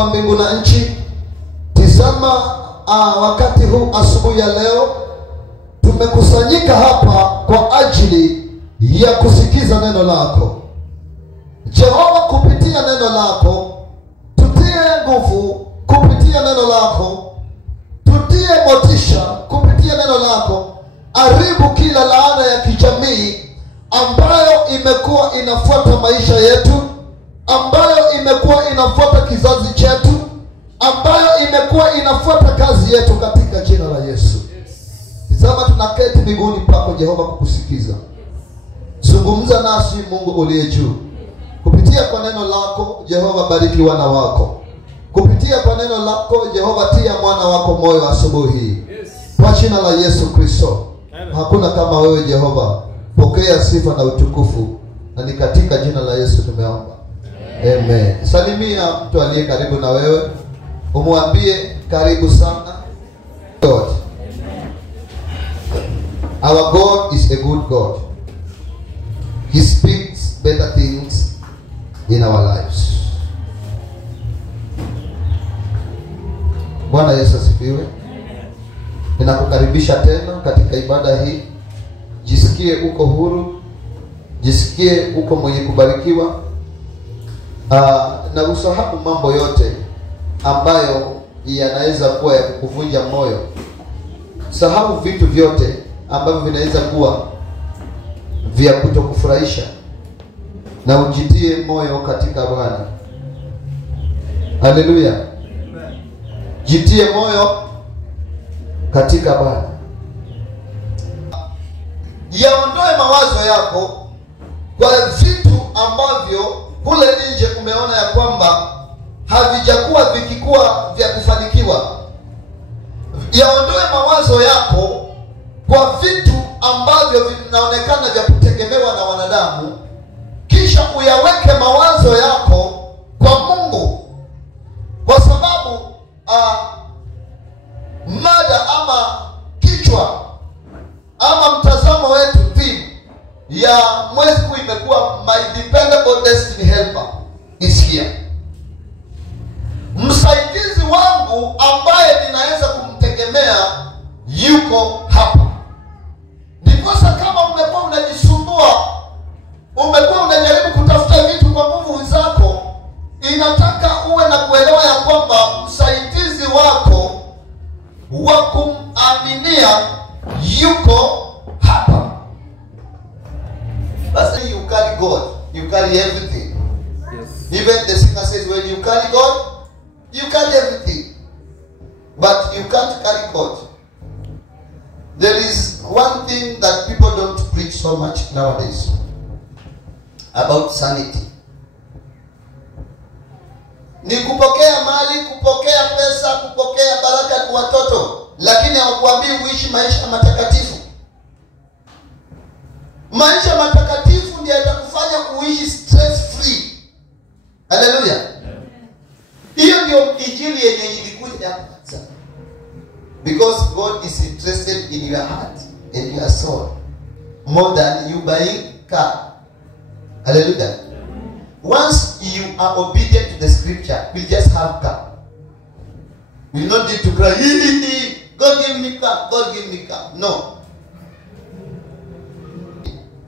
muumba mbingu na nchi, tizama wakati huu asubuhi ya leo tumekusanyika hapa kwa ajili ya kusikiza neno lako. Jehova, kupitia neno lako tutie nguvu, kupitia neno lako tutie motisha, kupitia neno lako haribu kila laana ya kijamii ambayo imekuwa inafuata maisha yetu, ambayo imekuwa inafuata kizazi chetu, ambayo imekuwa inafuata kazi yetu, katika jina la Yesu. Tazama tunaketi miguuni pako Jehova kukusikiza. Zungumza nasi Mungu uliye juu. Kupitia kwa neno lako Jehova, bariki wana wako. Kupitia kwa neno lako Jehova, tia mwana wako moyo asubuhi hii. Kwa jina la Yesu Kristo. Hakuna kama wewe Jehova. Pokea sifa na utukufu. Na ni katika jina la Yesu tumeomba. Amen. Salimia mtu aliye karibu na wewe. Umwambie karibu sana. God. Our God is a good God. He speaks better things in our lives. Bwana Yesu asifiwe. Ninakukaribisha tena katika ibada hii. Jisikie uko huru, jisikie uko mwenye kubarikiwa, na usahau mambo yote ambayo yanaweza kuwa ya kukuvunja moyo. Sahau vitu vyote ambavyo vinaweza kuwa vya kutokufurahisha, na ujitie moyo katika Bwana. Haleluya. Jitie moyo katika Bwana. Yaondoe mawazo yako kwa vitu ambavyo kule nje umeona ya kwamba havijakuwa vikikuwa vya kufanikiwa. Yaondoe mawazo yako kwa vitu ambavyo vinaonekana vya kutegemewa na wanadamu, kisha uyaweke mawazo yako kwa Mungu. Kwa sababu mada ama kichwa ama mtazamo wetu, theme ya mwezi huu imekuwa My Dependable Destiny Helper is here. Msaidizi wangu ambaye ninaweza kumtegemea yuko hapa. Ndiposa kama umekuwa unajisumbua, umekuwa unajaribu kutafuta vitu kwa nguvu zako, inataka uwe na kuelewa ya kwamba msaidizi wako wa kumaminia yuko hapa. But you carry God, you carry everything. Yes. Even the singer says, when you carry God, you carry everything. But you can't carry God. There is one thing that people don't preach so much nowadays about sanity. Ni kupokea mali, kupokea pesa, kupokea baraka kwa watoto, lakini hawakuambii uishi maisha matakatifu. Maisha matakatifu ndiyo yatakufanya uishi stress free. Haleluya. Hiyo ndio injili yenye ilikuja hapa. Because God is interested in your heart and your soul more than you buying car. Hallelujah. Once you are obedient to the scripture, you just have car. You don't need to cry, God give me car, God give me car. No.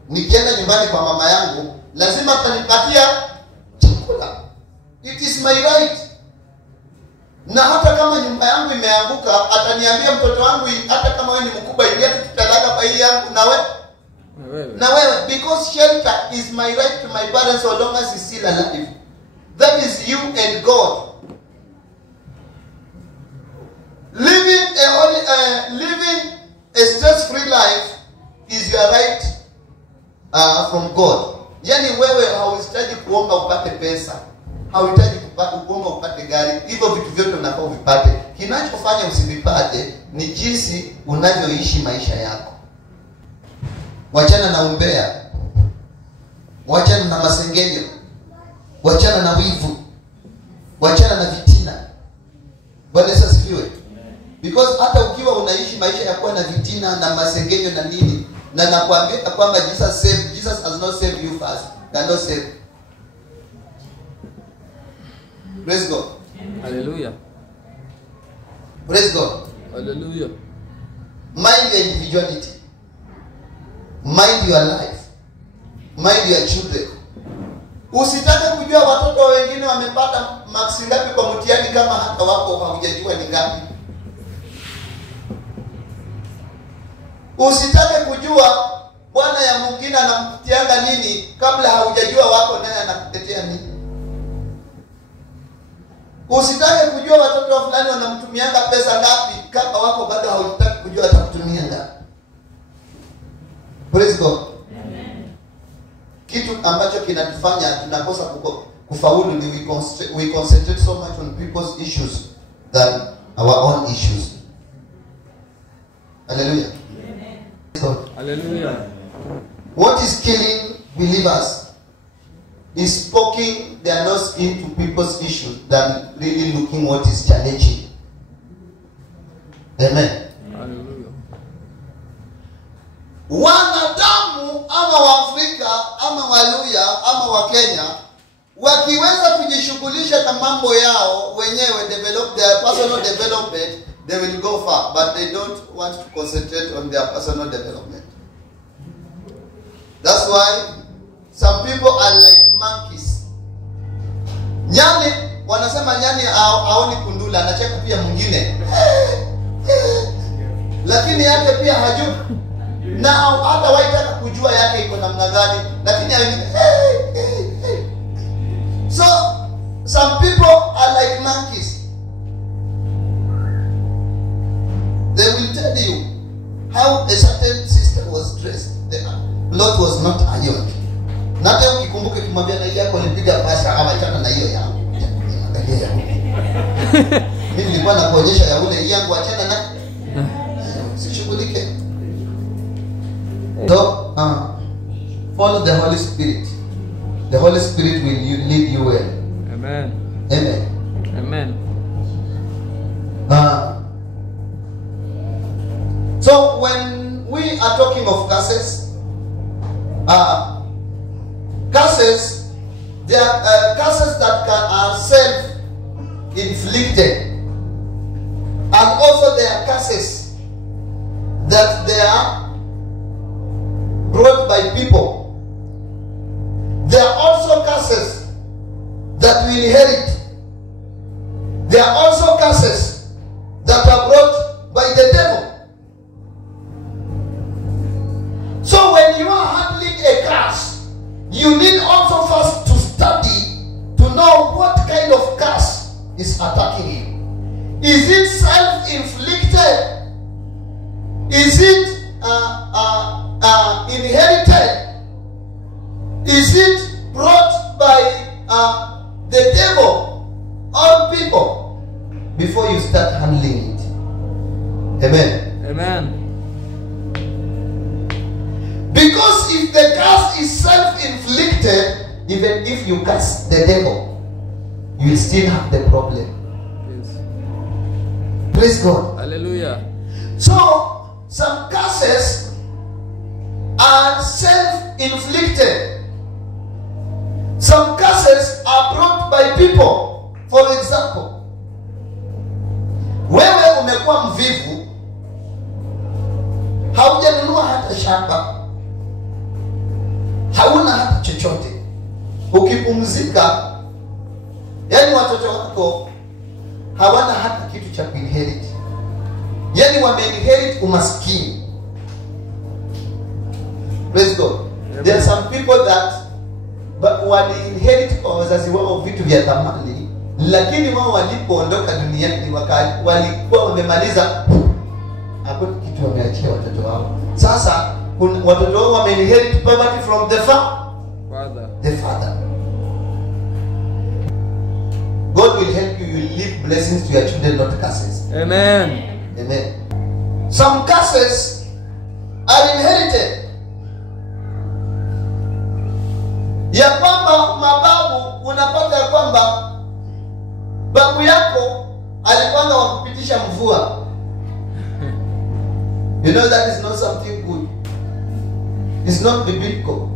Nikienda nyumbani kwa mama yangu, lazima atanipatia chakula. It is my right. Na hata kama nyumba yangu imeanguka, ataniambia mtoto wangu, hata kama wewe ni mkubwa, ingia tutalaga kwa hii yangu na wewe, because shelter is my right to my parents so long as he's still alive. That is you and God. Living a stress-free life is your right from God. Yani wewe hauhitaji kuomba upate pesa, hauhitaji kuomba upate gari. Hivyo vitu vyote unafaa vipate. Kinachofanya usivipate ni jinsi unavyoishi maisha yako. Wachana na umbea, wachana na masengenyo, wachana na wivu, wachana na vitina. Bwana Yesu asifiwe. Because hata ukiwa unaishi maisha ya kuwa na vitina na masengenyo na nini, na nakwambia kwamba Jesus has not saved you first. Cannot save. Praise God. Hallelujah. Praise God. Hallelujah. Mind your individuality. Mind your life. Mind your children. Usitake kujua watoto wengine wamepata maksi ngapi kwa mtihani kama hata wako hawajajua ni ngapi. Usitake kujua bwana ya mwingine anamtianga nini kabla haujajua wako naye anakutetea nini. Usitake kujua watoto fulani wanamtumianga pesa ngapi kama wako bado hautaki kujua atakutumia ngapi. Praise God. Amen. Kitu ambacho kinatufanya tunakosa kufaulu ni we concentrate so much on people's issues than our own issues. Hallelujah. Amen. Hallelujah. What is killing believers is poking their nose into people's issues than really looking what is challenging. Amen. Hallelujah. Wanadamu ama Waafrika ama Waluya ama Wakenya wakiweza kujishughulisha na mambo yao wenyewe, develop their personal development, they will go far, but they don't want to concentrate on their personal development. That's why some people are like monkeys. Nyani, wanasema nyani haoni kundula, anacheka pia mwingine. Lakini yake pia hajui. Na hata waitaka kujua yake iko namna gani, lakini so some people are like monkeys. They will tell you how a certain sister was dressed. The cloth was not ironed. Na hata ukikumbuka kimwambia na ile yako alipiga pasi kama chana na hiyo yangu. Angalia yangu. Mimi nilikuwa nakuonyesha ya ule yangu achana na sishughulike. So, follow the Holy Spirit. The Holy Spirit will lead you well. Amen. Amen. Amen. So when we are talking of curses, there are curses that are self-inflicted, and also there are curses that they are brought by people. There are also curses that we inherit. There are also curses that are brought by the devil. So when you are handling a curse, you need also first to study to know what kind of curse is attacking you. Is it self-inflicted? Is it inherited? Is it brought by the devil or people? Before you start handling it. Amen. Amen. Because if the curse is self-inflicted, even if you curse the devil, you will still have the problem. Yes. Praise God. Hallelujah. So, some curses are self-inflicted. Some curses are brought by people. For example, wewe umekuwa mvivu, haujanunua hata shamba, hauna hata chochote, ukipumzika, yani watoto wako hawana hata kitu cha kuinherit, yani wameinherit umaskini. Praise God. There are some people that wali-inherit kwa wazazi wao vitu vya thamani, lakini wao walipoondoka duniani walikuwa wamemaliza, hakuna kitu wameachia watoto wao. Sasa watoto wao wame-inherit poverty from the father. God will help you. You will leave blessings to your children, not curses. Amen. Amen. Some curses are inherited. Ya kwamba mababu, unapata ya kwamba babu yako alipanga wa kupitisha mvua. You know that is not something good. It's not biblical.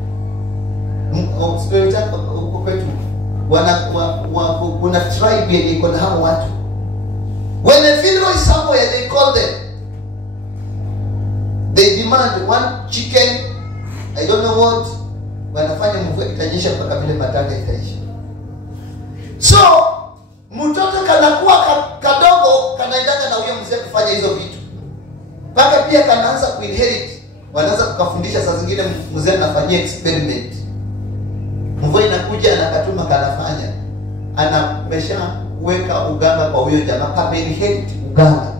kuna tribe yenye iko na hao watu. When a funeral is somewhere, they call them. They demand one chicken, I don't know what. Wanafanya mvua itanyesha mpaka vile matanga itaisha. So mtoto kanakuwa kadogo, kanaendana na huyo mzee kufanya hizo vitu. Mpaka pia kanaanza kuinherit. Wanaanza kukafundisha, saa zingine mzee anafanyia experiment. Mvua inakuja, anakatuma kanafanya. Anameshaweka uganga kwa huyo jamaa, kama inherit uganga.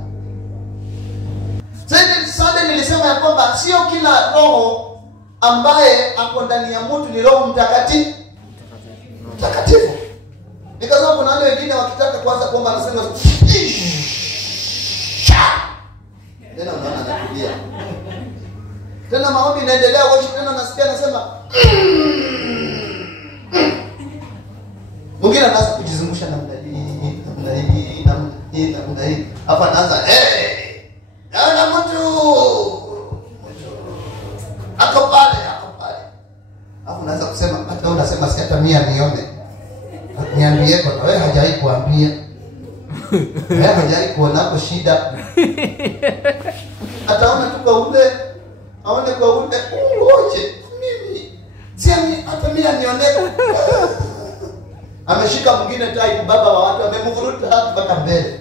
Sasa nilisema ya kwamba sio kila roho ambaye ako ndani ya mtu ni Roho Mtakatifu. Nikasema kuna wale wengine wakitaka kuanza kuomba anasema tena unaona anakulia. Tena maombi inaendelea, wote tena nasikia anasema mwingine anaanza kujizungusha namna hii. Hapa anaanza naona mtu ako pale. Hapo unaanza kusema hata unasema si hata mimi nione. Niambie kwa wewe, hajai kuambia. Wewe hajai kuona hapo shida. Ataona tu kwa ule, aone kwa ule, uoje mimi. Si hata mimi nione. Ameshika mwingine tai, baba wa watu amemvuruta hapa mpaka mbele.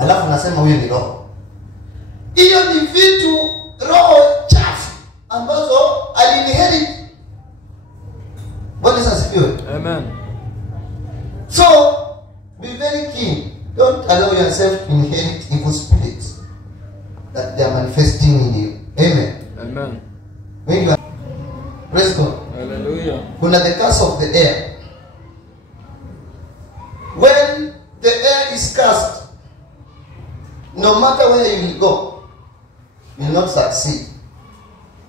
Alafu nasema huyo ni roho. Hiyo ni vitu, roho chafu ambazo aliniheri. Bwana asifiwe. Amen. So be very keen. Don't allow yourself to inherit evil spirits that they are manifesting in you. Amen. Amen. When you are, praise God. Hallelujah. Kuna the curse of the air. When the air is cursed, no matter where you will go, you will not succeed.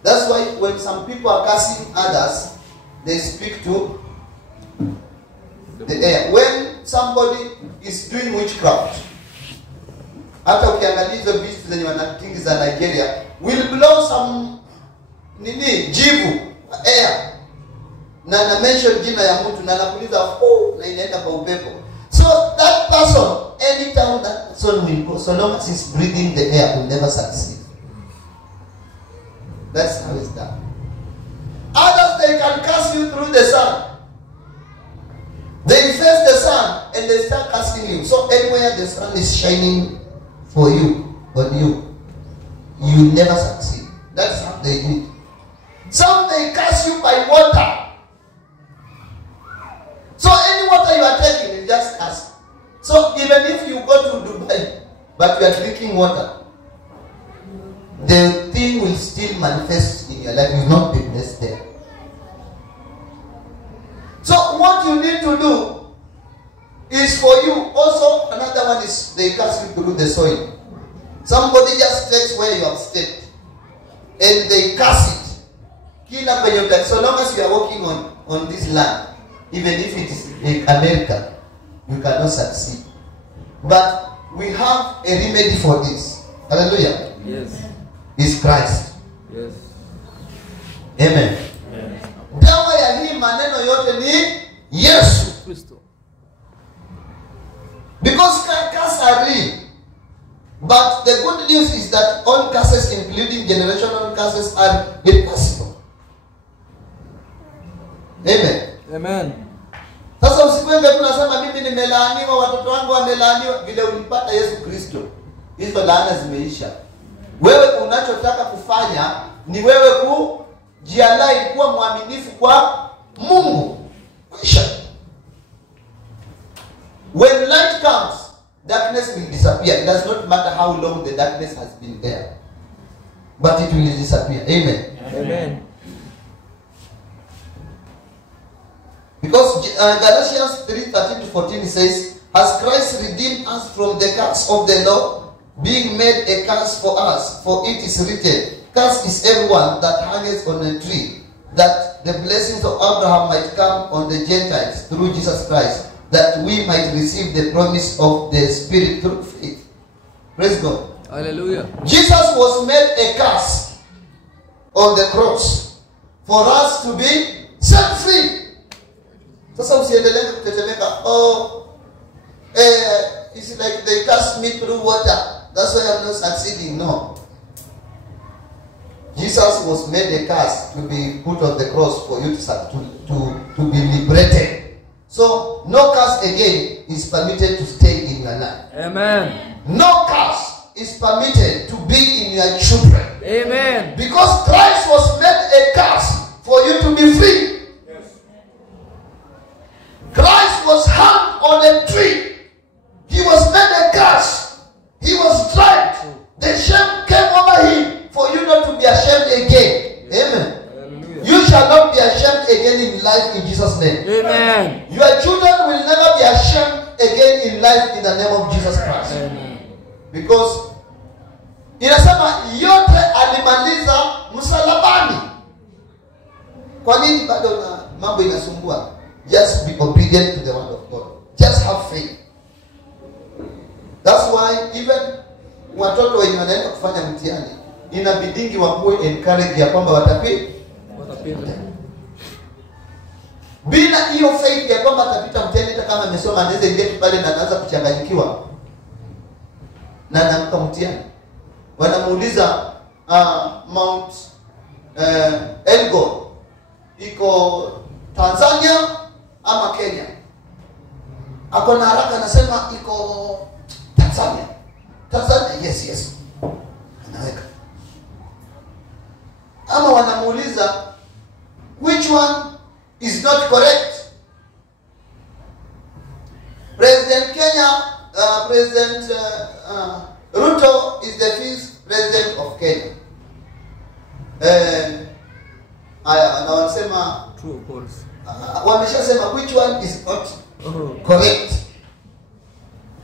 That's why when some people are cursing others, they speak to the air. When somebody is doing witchcraft, hata ukiangalia hizo vitu zenye wanatingi za Nigeria, will blow some jivu air, na mention jina ya mtu na anakuuliza na inaenda kwa upepo. So that person, anytime that person will go, so long as he's breathing the air, will never succeed. That's how it's done. Others, they can curse you through the sun. They face the sun and they start cursing you. So anywhere the sun is shining for you, on you, you never succeed. That's how they do it. Some they curse you by water. So any water you are taking is just curse. So even if you go to Dubai, but you are drinking water, the thing will still manifest in your life. You will not be blessed there. So what you need to do is for you. Also, another one is they cast you through the soil. Somebody just takes where you have stepped and they cast it. So long as you are walking on this land, even if it is like America, you cannot succeed. But we have a remedy for this. Hallelujah. Yes. Is Christ. Yes. Amen. Yes. Dawa ya hii maneno yote ni Yesu Kristo. Because curses are real. But the good news is that all curses, including generational curses, are impossible. Amen. Amen. Sasa usikwende tunasema mimi nimelaaniwa, watoto wangu wamelaaniwa. Vile ulipata Yesu Kristo, hizo laana zimeisha. Wewe unachotaka kufanya ni wewe kujiandaa kuwa mwaminifu kwa Mungu. Kisha when light comes, darkness will disappear. It does not matter how long the darkness has been there, but it will disappear. Amen. Amen. Because Galatians 3:13-14 says, has Christ redeemed us from the curse of the law, being made a curse for us? For it is written, cursed is everyone that hangeth on a tree, that the blessings of Abraham might come on the Gentiles through Jesus Christ, that we might receive the promise of the Spirit through faith. Praise God. Hallelujah. Jesus was made a curse on the cross for us to be set free. Sasa usiendelee kutetemeka. It's like they cast me through water. That's why I'm not succeeding. No. Jesus was made a curse to be put on the cross for you to be liberated. So no curse again is permitted to stay in your life. Amen. No curse is permitted to be in your children. Amen. Because Christ was made a curse for you to be free. Yes. Christ was hung on a tree. He was made a curse. He was tried. The shame came over him for you not to be ashamed again. Amen. Hallelujah. You shall not be ashamed again in life in Jesus' name. Amen. Your children will never be ashamed again in life in the name of Jesus Christ. Amen. Because inasema yote alimaliza msalabani. Kwa nini bado na mambo inasumbua? Just be obedient to the word of God. Just have faith. That's why even watoto wenye wanaenda kufanya mtihani inabidingi wakuwe encourage ya kwamba watapita. Bila hiyo faith ya kwamba atapita mtihani, hata kama amesoma anaweza ingia pale na anaanza kuchanganyikiwa na anaamka mtihani. Wanamuuliza Mount Elgon iko Tanzania ama Kenya? Ako na haraka anasema iko Tanzania. Tanzania, yes. Anaweka. Ama wanamuuliza which one is not correct? President Kenya, President Ruto is the fifth president of Kenya. Na wanasema True, false. Wameshasema which one is not correct.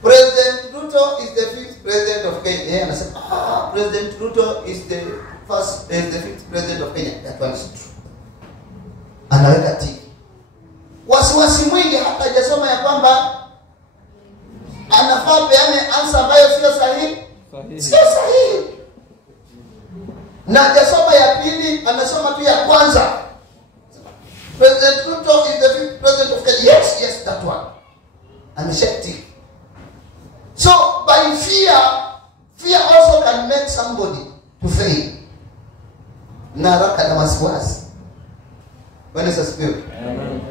President Ruto is the fifth president of Kenya. Yeah, anasema President Ruto is the fifth president of Kenya. That one is true. Anaweka tiki. Wasiwasi mwingi hata hajasoma ya kwamba anafaa peane answer ambayo sio sahihi. Sio sahihi. Na hajasoma ya pili, amesoma tu ya kwanza. President Ruto is the fifth president of Kenya. Yes, that one. Ameshati. So by fear also can make somebody to fail. Na haraka na wasiwasi. When is a Amen.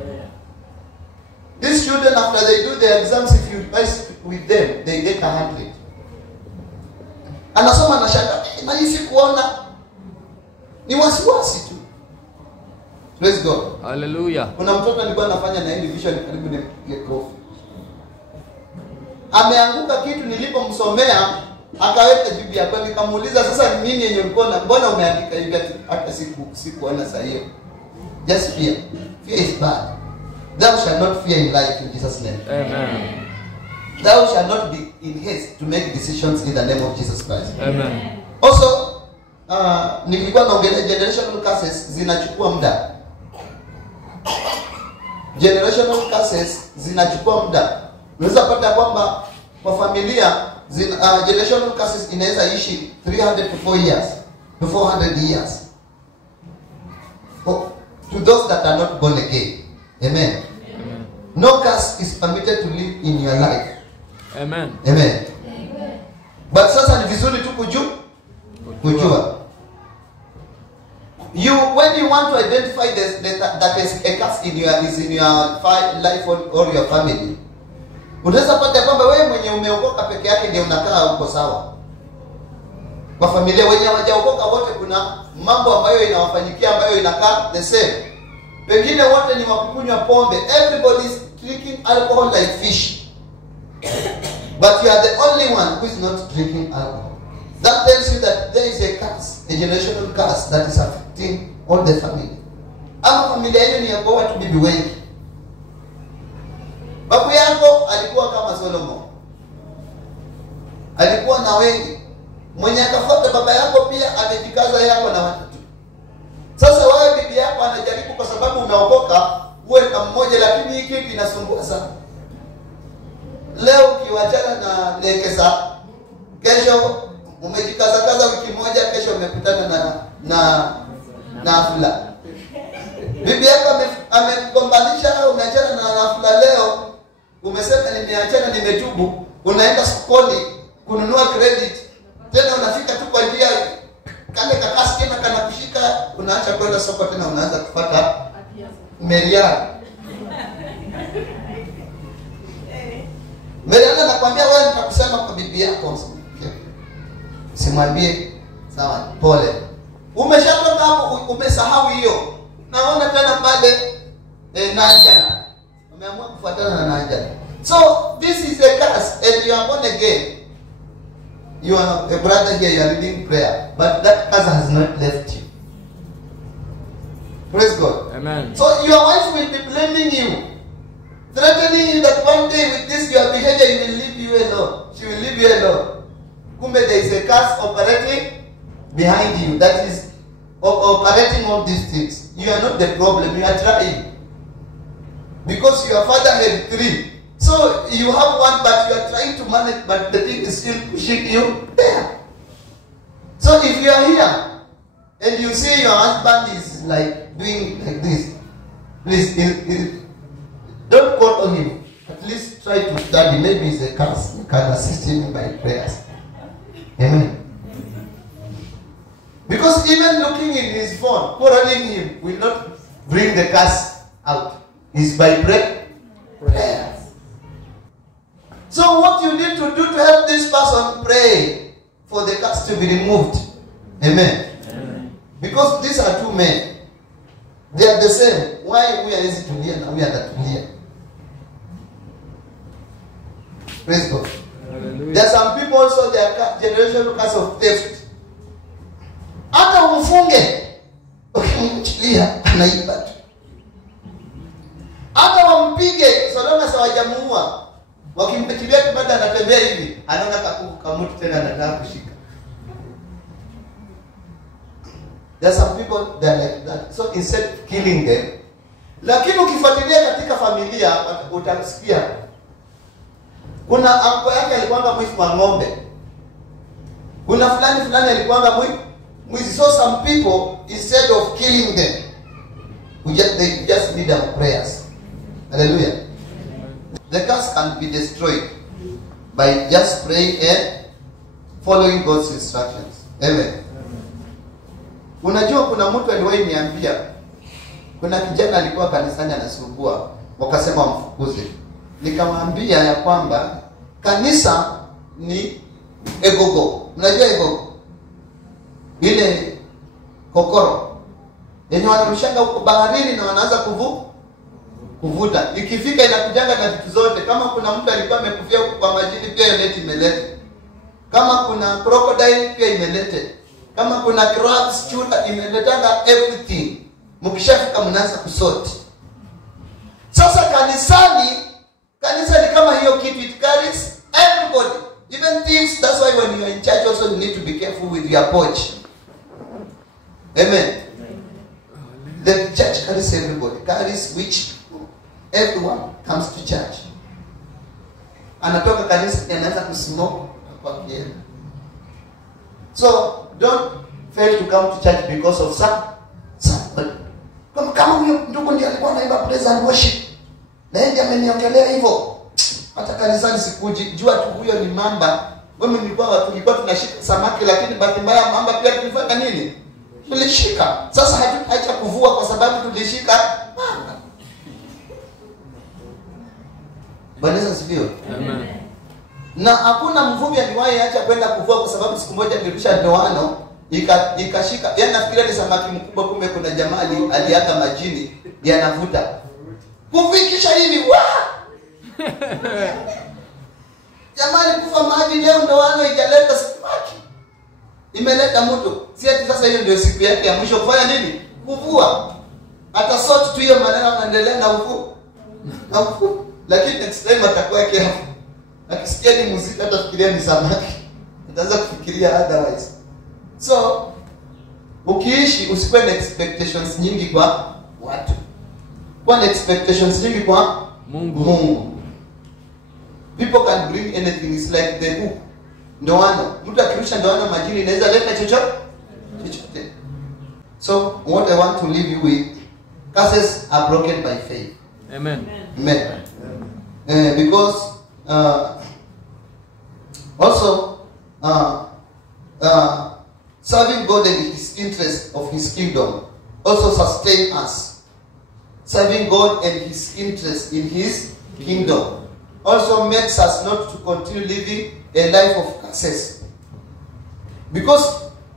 These children, after they do their exams, if you advise with them, they get 100. Anasoma na shaka, na hivi kuona ni wasiwasi tu. Praise God. Hallelujah. Kuna mtoto alikuwa anafanya na hili vision karibu na kofi. Ameanguka kitu nilipomsomea, akaweka jibu yake, nikamuuliza sasa nini yenye ulikuwa na mbona umeandika hivi hata sikuona saa hiyo. Just fear. Fear is bad. Thou shalt not fear in life in Jesus' name. Amen. Thou shalt not be in haste to make decisions in the name of Jesus Christ. Amen. Also, nilikuwa naongelea generational curses zinachukua muda. Generational curses zinachukua muda. Unaweza pata kwamba kwa familia generational curses inaweza ishi 300 to 4 years, to 400 years. To those that are not born again. Amen. Amen. No curse is permitted to live in your life. Amen. Amen. But sasa ni vizuri tu kujua. When you want to identify that is a curse in your life or your family, unaweza pata kwamba wewe mwenye umeokoka peke yake ndio unakaa huko sawa. Kwa familia wenye hawajaokoka wote kuna mambo ambayo inawafanyikia ambayo inakaa the same. Wengine wote ni wakunywa pombe. Everybody is drinking alcohol like fish. But you are the only one who is not drinking alcohol. That tells you that there is a curse, a generational curse that is affecting all the family. Ama familia yenu ni ya kwa watu bibi wengi. Babu yako alikuwa kama Solomon. Alikuwa na wengi. Mwenye akafuata baba yako pia amejikaza yako na watoto. Sasa wewe bibi yako anajaribu kwa sababu umeokoka uwe na mmoja, lakini hii kitu inasumbua sana. Leo ukiwachana na lekesa, kesho umejikaza wiki moja, kesho umekutana na afula. Bibi yako amegombanisha, umeachana na umesema nimeachana, nimetubu, unaenda sokoni kununua credit, tena unafika tu kwa njia kale kakasi tena kana kushika, unaacha kwenda soko tena unaanza kufuata Meriana. Meriana anakuambia wewe nitakusema kwa bibi yako. Simwambie sawa, pole. Umeshatoka hapo, umesahau hiyo. Naona tena pale Najana. Umeamua kufuatana na Najana. So this is a curse and you are born again. You are a brother here, you are reading prayer, but that curse has not left you. Praise God. Amen. So your wife will be blaming you, threatening you that one day with this your behavior he will leave you alone. She will leave you alone. Kumbe there is a curse operating behind you that is operating all these things. You are not the problem, you are trying. Because your father had 3. So you have one but you are trying to manage, but the thing is still pushing you there. So if you are here and you see your husband is like doing like this, please don't call on him. At least try to study. Maybe it's a curse. You can assist him by prayers. Amen. Because even looking in his phone, quarreling him will not bring the curse out. It's by prayer. So what you need to do to help this person, pray for the curse to be removed. Amen. Amen. Because these are 2 men. They are the same. Why we are easy to hear and we are not to hear? Praise God. Hallelujah. There are some people also, they are generational curse of theft. Hata umfunge, ukimchilia anaiba tu. Hata wampige, Solomon hawajamuua. Wakimpikilia kibanda anatembea hivi, anaona kakuku kamutu tena anataka kushika. There are some people that are like that. So instead of killing them, lakini ukifuatilia katika familia utasikia kuna anko yake alikuwa mwizi wa ng'ombe. Kuna fulani alikuwa mwizi. So some people, instead of killing them, they just need our prayers. Hallelujah. The curse can be destroyed by just praying and following God's instructions. Amen. Unajua kuna mtu aliwahi niambia, kuna kijana alikuwa kanisani anasumbua, wakasema wamfukuze. Nikamwambia ya kwamba kanisa ni egogo. Mnajua egogo? Ile kokoro yenye wanarushanga huko baharini na wanaanza kuvuta. Ikifika inakujanga na vitu zote. Kama kuna mtu alikuwa amekufia huko kwa majini, pia ineti imelete. Kama kuna crocodile, pia imelete. Kama kuna crabs, chura, imeletanga everything. Mkishafika mnaanza kusort. Sasa kanisa ni kama hiyo kitu, it carries everybody. Even thieves. That's why when you are in church also you need to be careful with your porch. Amen. The church carries everybody. Carries which everyone comes to church. Anatoka kanisa anaanza kusmoke kwa kienda. So don't fail to come to church because of somebody. Kama huyo ndugu ndiye alikuwa anaimba praise and worship, na yeye ameniongelea hivyo, hata kanisani sikuji. Jua tu huyo ni mamba. Wewe tulikuwa tunashika samaki, lakini bahati mbaya mamba pia tulifanya nini? Tulishika. Sasa hatutaacha kuvua kwa sababu tulishika mamba. Bwana asifiwe. Amen. Na hakuna mvuvi aliwahi acha kwenda kuvua kwa sababu siku moja nilirusha ndoano ikashika. Yaani nafikiria ni samaki mkubwa, kumbe kuna jamaa aliaka majini yanavuta. Kufikisha hivi wa! Jamaa kufa maji leo, ndoano ijaleta samaki. Imeleta mtu. Si ati sasa hiyo ndio siku yake ya mwisho kufanya nini? Kuvua. Hata sort tu hiyo maneno anaendelea na uvu. Lakini next time atakuwa careful. Akisikia ni muziki atafikiria ni samaki. Ataanza kufikiria otherwise. So ukiishi usikuwe na expectations nyingi kwa watu. Kuwa na expectations nyingi kwa Mungu. People can bring anything. It's like the hook. Ndoano. Mtu akirusha ndoano majini inaweza leta chochote. So what I want to leave you with, curses are broken by faith. Amen. Amen. Because also serving God and His interest of His kingdom also sustain us. Serving God and His interest in His kingdom also makes us not to continue living a life of curses. Because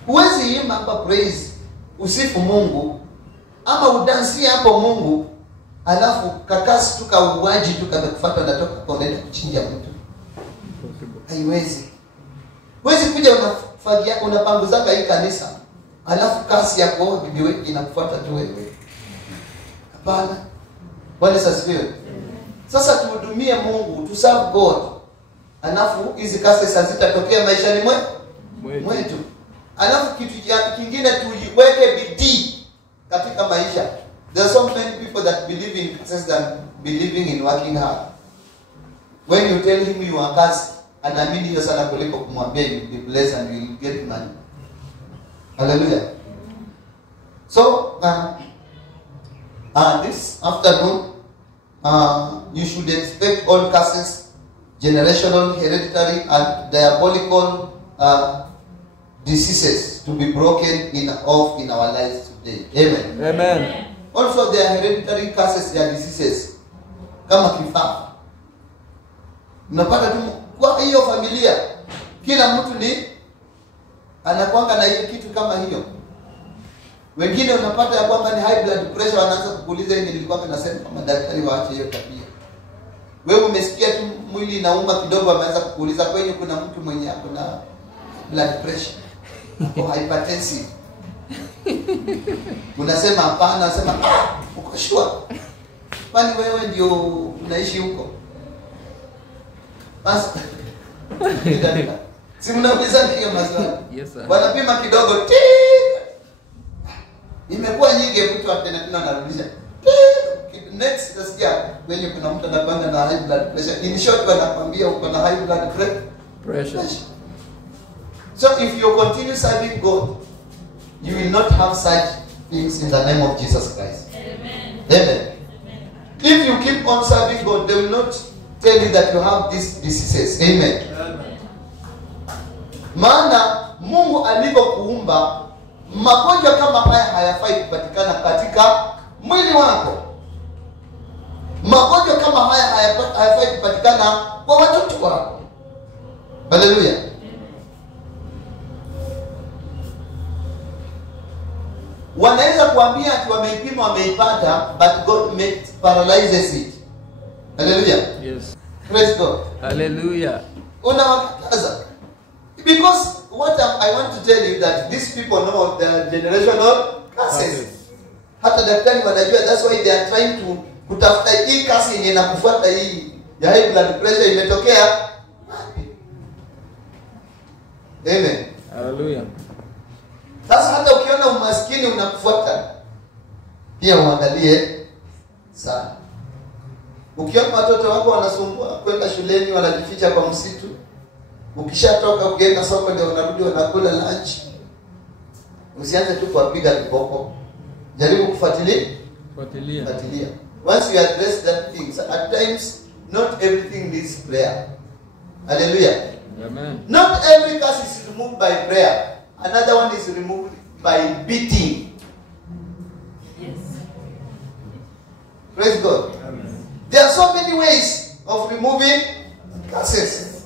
huwezi imba hapa praise, usifu Mungu, ama udansia hapo Mungu, alafu kakasi tuka uwaji tuka kufuata natoka kuenda kuchinja mtu. Haiwezi. Huwezi kuja unafagia unapanguzaka hii kanisa, alafu kasi ya kuoa bibi wewe inakufuata tu wewe. Hapana. Bwana asifiwe. Sasa tuhudumie Mungu, to serve God. Alafu hizi kasi hazitatokea maishani mwetu. Alafu kitu kingine tuiweke bidii katika maisha. There are so many people that believe in curses than believing in working hard. When you tell him you are cursed, anaamini hiyo sana kuliko kumwambia you will be blessed and you will get money. Hallelujah. So this afternoon you should expect all curses, generational, hereditary and diabolical diseases to be broken off in our lives today. Amen. Amen. Also there are hereditary curses, there are diseases kama kifafa. Unapata tu kwa hiyo familia kila mtu ni anakuanga na hiyo kitu kama hiyo. Wengine unapata ya kwamba ni high blood pressure, wanaanza kukuuliza hivi nilikuwa nasema kama daktari waache hiyo tabia. Wewe umesikia tu mwili inauma kidogo, ameanza kukuuliza kwenye kuna mtu mwenye ako na blood pressure au hypertensive. Unasema hapana, unasema uko sure? Kwani wewe ndio unaishi huko? Basi si mnauliza hiyo maswali. Yes sir. Wanapima kidogo. Imekuwa nyingi mtu atena anarudisha. Next nasikia wenye kuna mtu anapanga na high blood pressure. In short wanakwambia uko na high blood pressure. So if you continue serving God, you will not have such things in the name of Jesus Christ. Amen. Amen. If you keep on serving God, they will not tell you that you have these diseases. Amen. Amen. Maana Mungu alivyokuumba, magonjwa kama haya hayafai kupatikana katika mwili wako. Magonjwa kama haya hayafai kupatikana kwa watoto wako. Hallelujah. Wanaweza kuambia ati wameipima wameipata, but God paralyzes it. Hallelujah. Yes. Praise God. Hallelujah. Unawakataza. Because what I want to tell you that these people know the generational curses. Hata daktari wanajua, that's why they are trying to kutafuta hii kasi yenye inakufuata hii ya high blood pressure imetokea. Amen. Hallelujah. Sasa hata ukiona umaskini unakufuata, pia uangalie sana. Ukiona watoto wako wanasumbua kwenda shuleni, wanajificha kwa msitu, ukishatoka ukienda soko ndio unarudi wanakula lunch, usianze tu kuwapiga viboko. Jaribu kufuatilia. Once you address that things, at times not everything needs prayer. Hallelujah. Amen. Not every curse is removed by prayer. Another one is removed by beating. Yes. Praise God. Amen. There are so many ways of removing curses.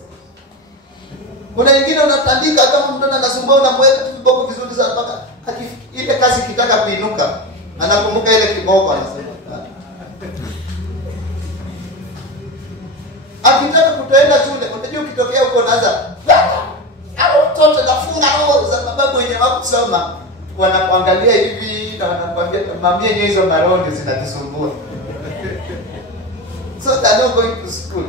Kuna wengine unatandika kama mtu anasumbua, unamweka kiboko vizuri sana mpaka ile kazi kitaka kuinuka, anakumbuka ile kiboko anasema. Akitaka kutoenda shule, unajua ukitokea huko unaanza au mtoto nafunga roho za baba mwenye wakusoma, wanakuangalia hivi na wanakuambia mamie hizo marondi zinatusumbua. So they are not going to school.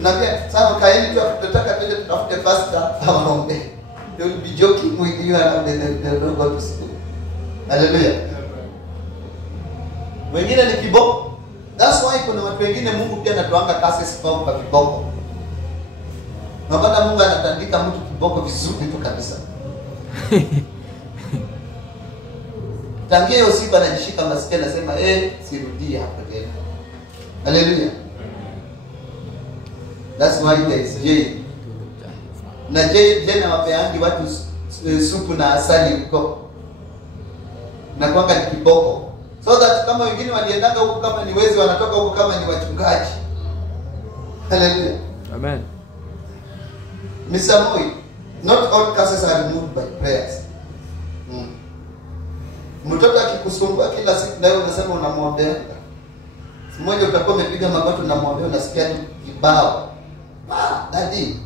Naambia sasa kaeni tu tunataka twende tutafute pastor awaombe. They will be joking with you and they don't go to school. Hallelujah. Wengine ni kiboko. That's why kuna watu wengine Mungu pia anatoanga curses kwa kiboko. Maana Mungu anatandika mtu kiboko vizuri tu kabisa. Tangia hiyo siku anajishika masikio anasema sirudii hapo tena. Hallelujah. That's why there is J. Na J na wapeangi watu supu na asali huko. Na kwanga ni kiboko. So that kama wengine waliendanga huko kama ni wezi, wanatoka huko kama ni wachungaji. Hallelujah. Amen. Mr. Moi, not all curses are removed by prayers. Mtoto akikusumbua kila siku na wewe unasema unamwombea. Siku moja utakuwa umepiga magoti unamwombea, unasikia kibao. Daddy.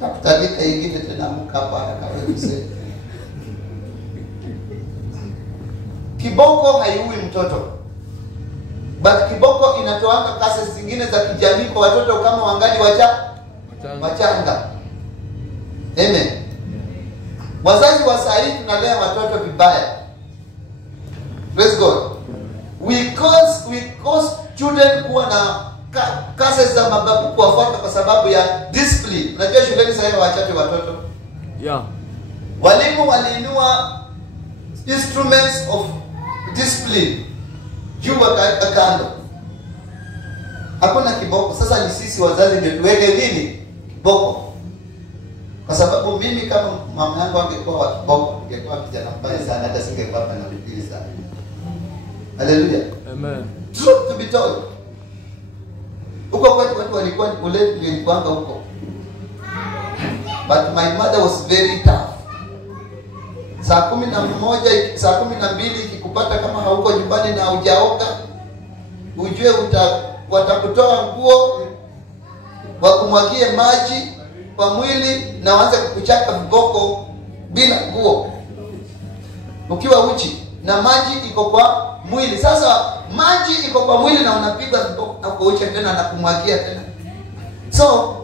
Tafuta ingine tena mka hapa akawe mzee. Kiboko haiui mtoto. But kiboko inatoanga curses zingine za kijamii kwa watoto kama wangali wachanga. Amen. Wazazi wa saa hii tunalea watoto vibaya. Praise God. We cause children kuwa na curses za mababu kuwafuata kwa sababu ya discipline. Unajua shuleni sasa wachache watoto. Yeah. Walimu waliinua instruments of discipline juu kando. Hakuna kiboko. Sasa ni sisi wazazi ndio tuweke nini? Kiboko. Kwa sababu mimi kama mama yangu angekuwa wa kiboko, ningekuwa kijana mbaya sana, hata singekuwa hapa na Biblia sana. Hallelujah. Amen. Truth to be told. Huko kwetu watu walikuwa ulevi nilikuanga huko. But my mother was very tough. Saa 11, saa 12 ikikupata kama hauko nyumbani na hujaoga, ujue watakutoa nguo, wakumwagie maji kwa mwili na waanze kukuchapa viboko bila nguo. Ukiwa uchi na maji iko kwa mwili. Sasa maji iko kwa mwili na unapigwa viboko na uko uchi tena na kumwagia tena. So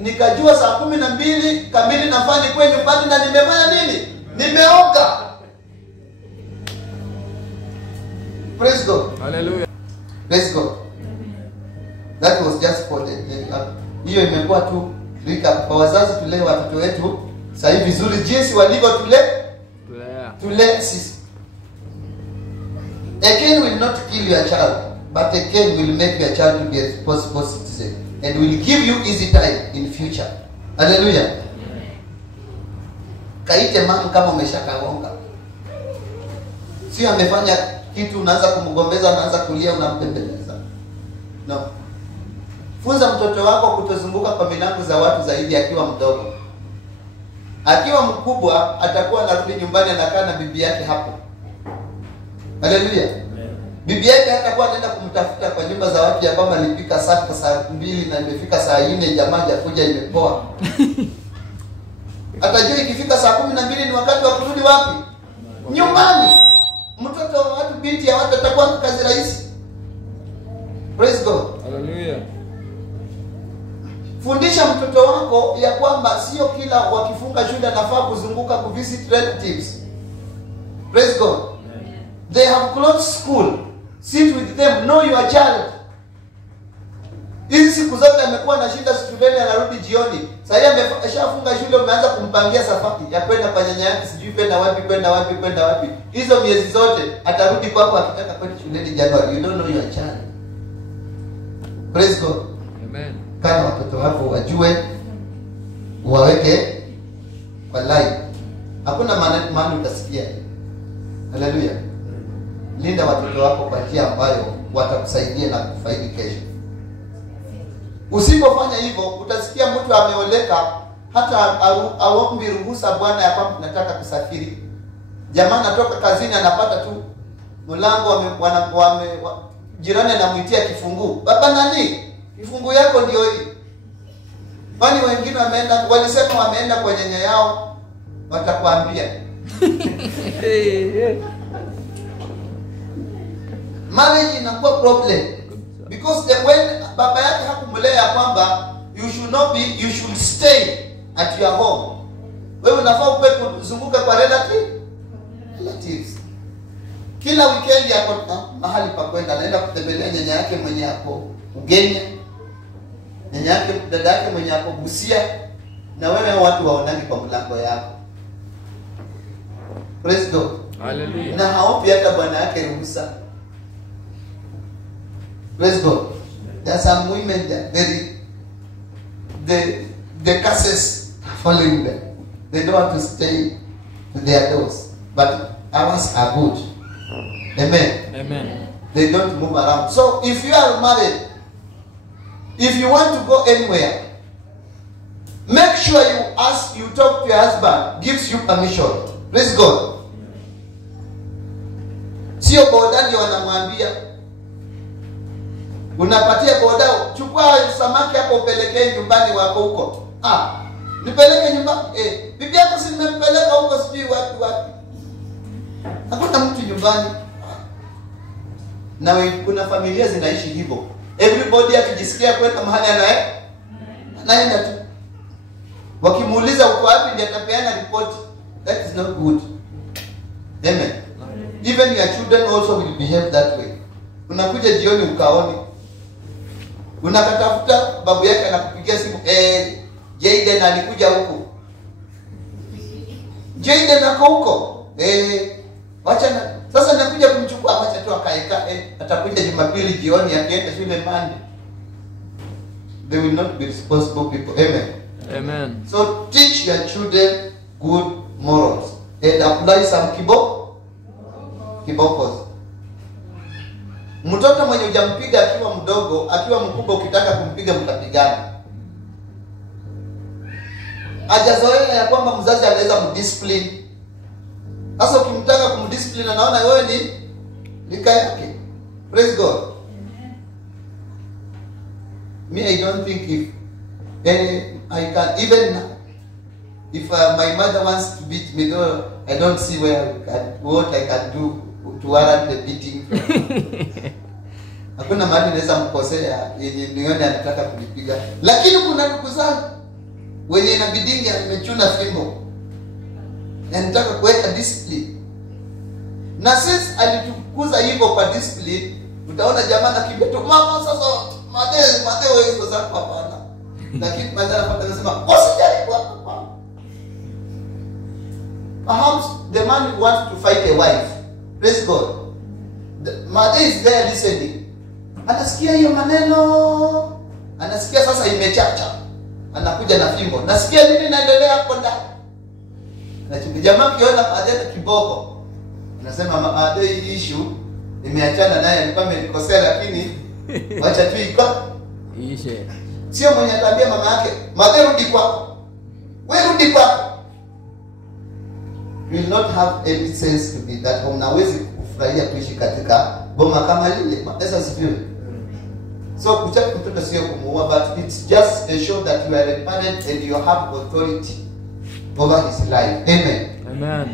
nikajua saa 12 kamili nafaa nikwe nyumbani na nimefanya nini? Nimeoga. Praise God. Hallelujah. Praise God. That was just for the hiyo imekuwa tu recap kwa wazazi. Tulee watoto wetu sasa hivi vizuri jinsi walivyo tule sisi. A cane will not kill your child, but a cane will make your child to be a responsible citizen and will give you easy time in future. Hallelujah. Kaite mama kama umeshakagonga. Sio amefanya kitu unaanza kumgombeza, unaanza kulia, unampembeleza. No. Funza mtoto wako kutozunguka kwa milango za watu zaidi akiwa mdogo. Akiwa mkubwa atakuwa anarudi nyumbani anakaa na bibi yake hapo. Hallelujah. Bibi yake hatakuwa anaenda kumtafuta kwa nyumba za watu ya kwamba alipika saa 2 na imefika saa 4 jamaa hajakuja imepoa. Atajua ikifika saa 12 ni wakati wa kurudi wapi? Nyumbani. Mtoto wa watu, binti ya watu atakuwa kazi rahisi. Praise God. Hallelujah. Fundisha mtoto wako ya kwamba sio kila wakifunga shule anafaa kuzunguka kuvisit relatives. Praise God. They have closed school. Sit with them, know your child. Hizi siku zote amekuwa na shida shuleni, anarudi jioni. Sasa ameshafunga shule, umeanza kumpangia safari ya kwenda kwa nyanya yake, sijui kwenda wapi. Hizo miezi zote atarudi kwako akitaka kwenda shuleni Januari. You don't know your child. Praise God. Amen. Kama watoto wako wajue, waweke kwa line. Hakuna maana utasikia. Hallelujah. Linda watoto wako kwa njia ambayo watakusaidia na kufaidi kesho. Usipofanya hivyo utasikia mtu ameoleka hata aombi ruhusa bwana ya kwamba nataka kusafiri. Jamaa anatoka kazini anapata tu mlango jirani anamuitia kifunguu. Baba nani? Kifunguu yako ndio hii. Kwani wengine walisema wameenda kwa nyanya yao, watakwambia. Marriage inakuwa problem because when baba yake hakumlea kwamba you should stay at your home. Wewe unafaa kuzunguka kwa relatives. Kila weekend yako mahali pa kwenda, anaenda kutembelea nyanya yake mwenye hapo Ugenya, nyanya yake dada yake mwenye hapo Busia, na wewe watu waonani kwa mlango yako. Praise God. Hallelujah. Na haombi hata bwana yake ruhusa. Praise God. There are some women that are very the curses are following them. They don't want to stay to their doors. But ours are good. Amen. Amen. They don't move around. So if you are married, if you want to go anywhere, make sure you talk to your husband, gives you permission. Praise God. Sio boda ndio wanamwambia. Unapatia boda, chukua samaki hapo upelekee nyumbani wako huko. Nipeleke nyumbani. Bibi yako si nimempeleka huko sijui wapi. Hakuna mtu nyumbani. Na kuna familia zinaishi hivyo. Everybody akijisikia kwenda mahali anaenda tu. Wakimuuliza uko wapi ndiye atapeana ripoti. That is not good. Amen. Even your children also will behave that way. Unakuja jioni ukaoni. Unakatafuta babu yake anakupigia simu, Jaden alikuja huko. Jaden ako huko. Wacha sasa nakuja kumchukua, wacha tu akaeka, atakuja Jumapili jioni akienda shule Monday. They will not be responsible people. Amen. Amen. So teach your children good morals and apply some kibokos. Mtoto mwenye hujampiga akiwa mdogo, akiwa mkubwa ukitaka kumpiga mtapigana. Hajazoea ya kwamba mzazi anaweza mdiscipline. Sasa ukimtaka kumdiscipline anaona wewe ni lika yake. Praise God. Me, I don't think I can even if my mother wants to beat me, though I don't see what I can do to warrant the beating. Hakuna mahali naweza mkosea yenye nione anataka kunipiga. Lakini kuna ndugu zangu wenye inabidingi amechuna fimbo. Na nataka kuweka discipline. Na since alitukuza hivyo kwa discipline, utaona jamaa na kibeto, mama sasa madeo hizo zako hapana. Lakini mama anasema usijaribu hapa. Perhaps the man wants to fight a wife. Praise God. The mother is there listening. Anasikia hiyo maneno. Anasikia sasa imechacha. Anakuja na fimbo. Nasikia nini inaendelea hapo ndani? Na jamaa kiona mother kiboko. Anasema mother hii issue nimeachana naye, alikuwa amenikosea lakini wacha tu iko. Ishe. Sio mwenye atabia mama yake, mother rudi kwako. Wewe rudi kwako. Will not have any sense to be that home. Nawezi kufurahia kuishi katika boma kama lile. Pesa sifiwe. So kuchapa mtoto sio kumuua, but it's just a show that you are a parent and you have authority over his life. Amen. Amen.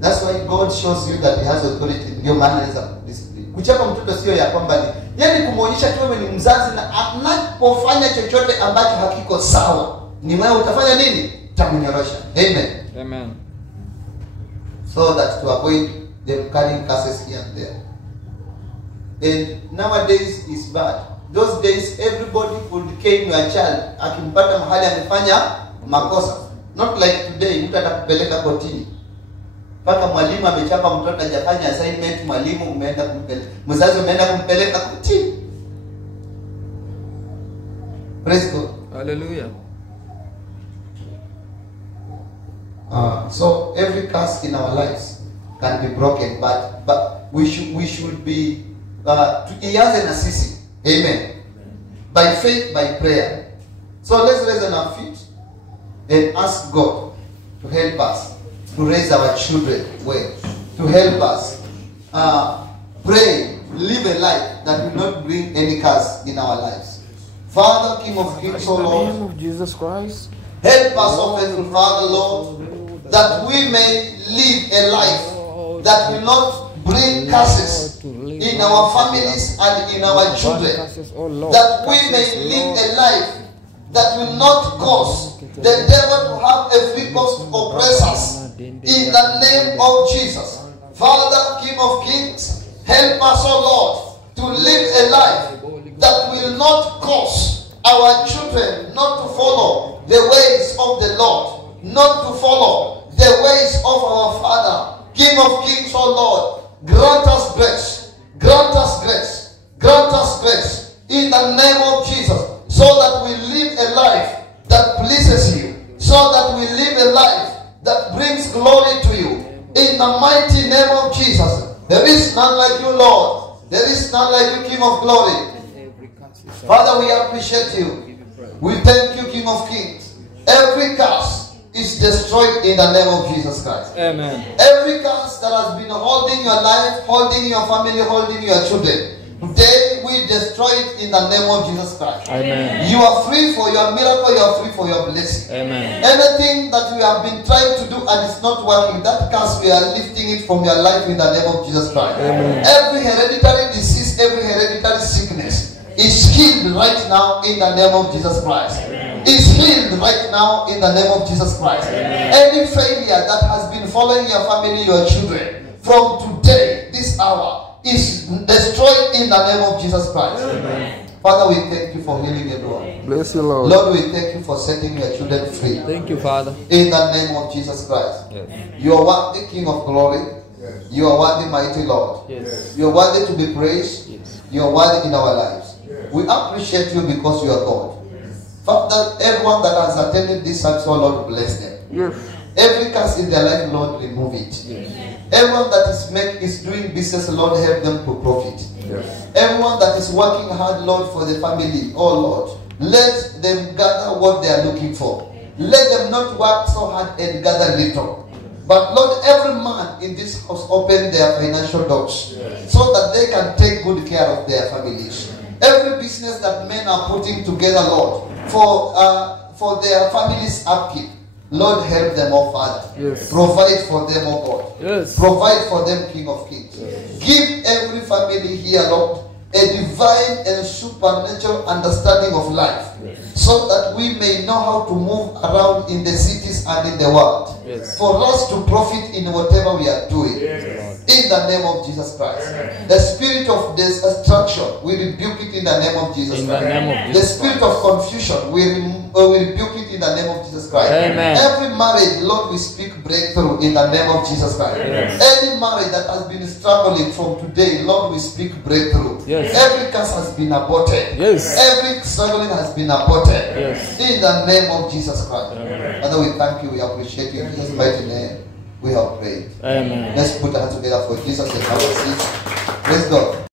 That's why God shows you that he has authority. Ndio maana anaweza discipline. Kuchapa mtoto sio ya kwamba ni yani kumuonyesha tu wewe ni mzazi na anapofanya chochote ambacho hakiko sawa, ni wewe utafanya nini? Tamunyorosha. Amen. Amen. So that to avoid them carrying curses here and there. And nowadays is bad. Those days everybody could cane your child akimpata mahali amefanya makosa. Not like today, mtu atakupeleka kotini. Paka mwalimu amechapa mtoto hajafanya assignment, mwalimu umeenda kumpeleka, mzazi umeenda kumpeleka kotini. Praise God. Hallelujah. So every curse in our lives can be broken, but we should be tuianze na sisi. Amen. By faith, by prayer. So let's raise on our feet and ask God to help us to raise our children well, to help us pray, live a life that will not bring any curse in our lives. Father, King of Kings, O In the name Lord, of Jesus Christ. help us, O faithful Father, Lord, that we may live a life that will not bring curses in our families and in our children. That we may live a life that will not cause the devil to have a free course to oppress us. In the name of Jesus. Father, King of Kings, help us, O Lord, to live a life that will not cause our children not to follow the ways of the Lord, not to follow the ways of our Father. King of Kings, O Lord, grant us grace, grant us grace, grant us grace. In the name of Jesus, brings glory to you. In the mighty name of Jesus. There is none like you, Lord. There is none like you, King of glory. Father, we appreciate you. We thank you, King of kings. Every curse is destroyed in the name of Jesus Christ. Amen. Every curse that has been holding your life, holding your family, holding your children, today we destroy it in the name of Jesus Christ. Amen. You are free for your miracle, you are free for your blessing. Amen. Anything that we have been trying to do and it's not working, that curse, we are lifting it from your life in the name of Jesus Christ. Amen. Every hereditary disease, every hereditary sickness is healed right now in the name of Jesus Christ. Is healed right now in the name of Jesus Christ. Any failure that has been following your family, your children, from today, this hour, is destroyed in the name of Jesus Christ. Amen. Father, we thank you for healing everyone. Bless you, Lord. Lord, we thank you for setting your children free. Thank you, Father. In the name of Jesus Christ. Yes. You are worthy, King of glory. You are worthy, mighty Lord. Yes. You are worthy to be praised. Yes. You are worthy in our lives. We appreciate you because you are God. Father, everyone that has attended this service, oh Lord, bless them. Yes. Every curse in their life, Lord, remove it. Everyone that is doing business, Lord, help them to profit. Yes. Everyone that is working hard, Lord, for the family, oh Lord, let them gather what they are looking for. Let them not work so hard and gather little. But Lord, every man in this house open their financial doors so that they can take good care of their families. Every business that men are putting together, Lord, for their families' upkeep, Lord, help them, oh Father. Yes. Provide for them, oh God. Yes. Provide for them, King of Kings. Give every family here, Lord, a divine and supernatural understanding of life, so that we may know how to move around in the cities and in the world, for us to profit in whatever we are doing. In the name of Jesus Christ. The spirit of destruction, we rebuke it in the name of Jesus In Christ. the name of The Jesus spirit of confusion, we rebuke it in the name of Jesus Christ. Amen. Every marriage, Lord, we speak breakthrough in the name of Jesus Christ. Yes. Any marriage that has been struggling from today, Lord, we speak breakthrough. Yes. Every curse has been aborted. Yes. Every struggling has been aborted. Yes. In the name of Jesus Christ. Amen. Father, we thank you, we appreciate you. In Jesus' mighty name, we have prayed. Amen. Let's put our hands together for Jesus and our seats. Praise God.